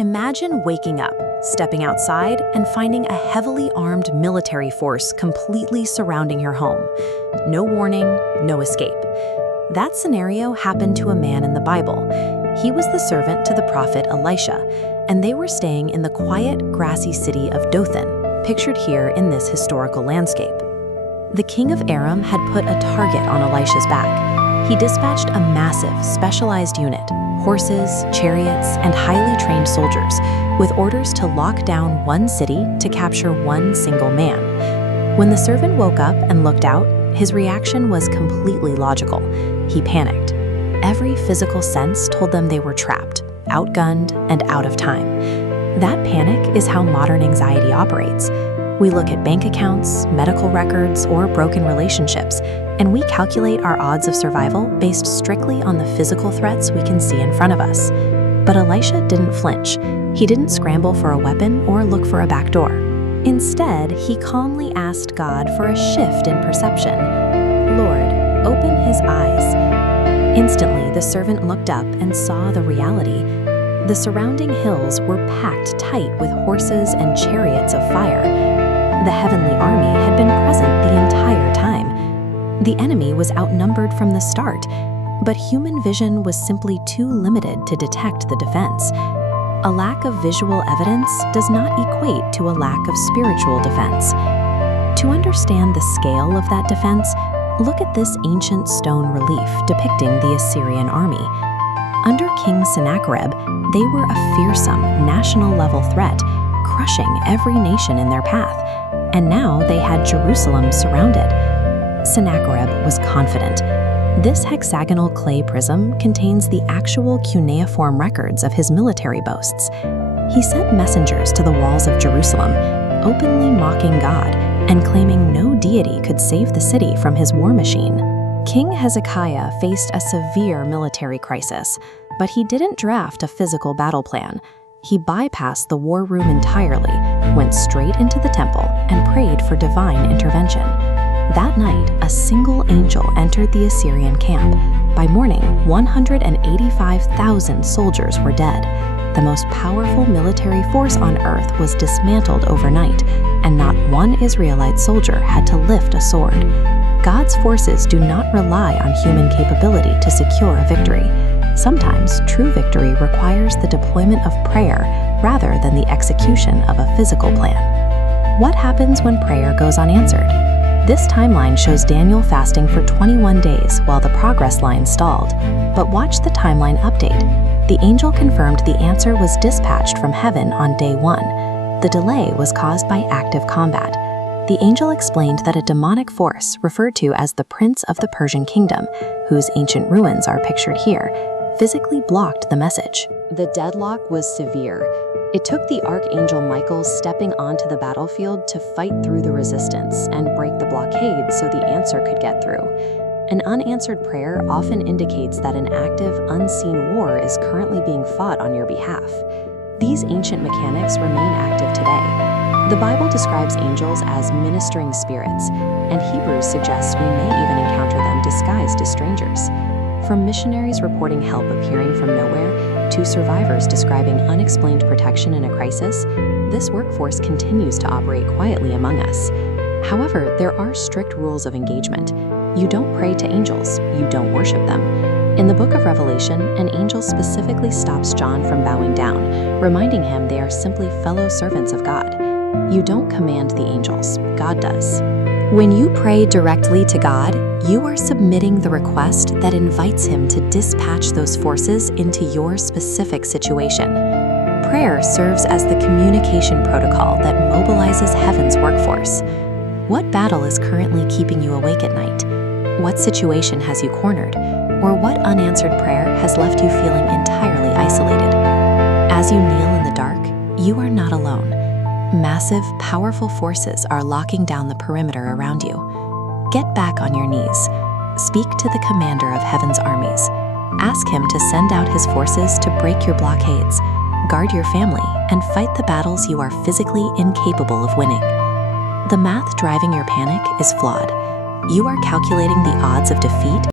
Imagine waking up, stepping outside, and finding a heavily armed military force completely surrounding your home. No warning, no escape. That scenario happened to a man in the Bible. He was the servant to the prophet Elisha, and they were staying in the quiet, grassy city of Dothan, pictured here in this historical landscape. The king of Aram had put a target on Elisha's back. He dispatched a massive, specialized unit, horses, chariots, and highly trained soldiers, with orders to lock down one city to capture one single man. When the servant woke up and looked out, his reaction was completely logical. He panicked. Every physical sense told them they were trapped, outgunned, and out of time. That panic is how modern anxiety operates. We look at bank accounts, medical records, or broken relationships, and we calculate our odds of survival based strictly on the physical threats we can see in front of us. But Elisha didn't flinch. He didn't scramble for a weapon or look for a back door. Instead, he calmly asked God for a shift in perception. "Lord, open his eyes." Instantly, the servant looked up and saw the reality. The surrounding hills were packed tight with horses and chariots of fire. The heavenly army had been present the entire time. The enemy was outnumbered from the start, but human vision was simply too limited to detect the defense. A lack of visual evidence does not equate to a lack of spiritual defense. To understand the scale of that defense, look at this ancient stone relief depicting the Assyrian army. Under King Sennacherib, they were a fearsome, national-level threat, crushing every nation in their path. And now they had Jerusalem surrounded. Sennacherib was confident. This hexagonal clay prism contains the actual cuneiform records of his military boasts. He sent messengers to the walls of Jerusalem, openly mocking God and claiming no deity could save the city from his war machine. King Hezekiah faced a severe military crisis, but he didn't draft a physical battle plan. He bypassed the war room entirely, went straight into the temple, and prayed for divine intervention. That night, a single angel entered the Assyrian camp. By morning, 185,000 soldiers were dead. The most powerful military force on earth was dismantled overnight, and not one Israelite soldier had to lift a sword. God's forces do not rely on human capability to secure a victory. Sometimes, true victory requires the deployment of prayer rather than the execution of a physical plan. What happens when prayer goes unanswered? This timeline shows Daniel fasting for 21 days while the progress line stalled. But watch the timeline update. The angel confirmed the answer was dispatched from heaven on day 1. The delay was caused by active combat. The angel explained that a demonic force, referred to as the Prince of the Persian Kingdom, whose ancient ruins are pictured here, physically blocked the message. The deadlock was severe. It took the Archangel Michael stepping onto the battlefield to fight through the resistance and break the blockade so the answer could get through. An unanswered prayer often indicates that an active, unseen war is currently being fought on your behalf. These ancient mechanics remain active today. The Bible describes angels as ministering spirits, and Hebrews suggests we may even encounter them disguised as strangers. From missionaries reporting help appearing from nowhere to survivors describing unexplained protection in a crisis, this workforce continues to operate quietly among us. However, there are strict rules of engagement. You don't pray to angels, you don't worship them. In the book of Revelation, an angel specifically stops John from bowing down, reminding him they are simply fellow servants of God. You don't command the angels, God does. When you pray directly to God, you are submitting the request that invites Him to dispatch those forces into your specific situation. Prayer serves as the communication protocol that mobilizes heaven's workforce. What battle is currently keeping you awake at night? What situation has you cornered? Or what unanswered prayer has left you feeling entirely isolated? As you kneel in the dark, you are not alone. Massive, powerful forces are locking down the perimeter around you. Get back on your knees. Speak to the commander of heaven's armies. Ask him to send out his forces to break your blockades, guard your family, and fight the battles you are physically incapable of winning. The math driving your panic is flawed. You are calculating the odds of defeat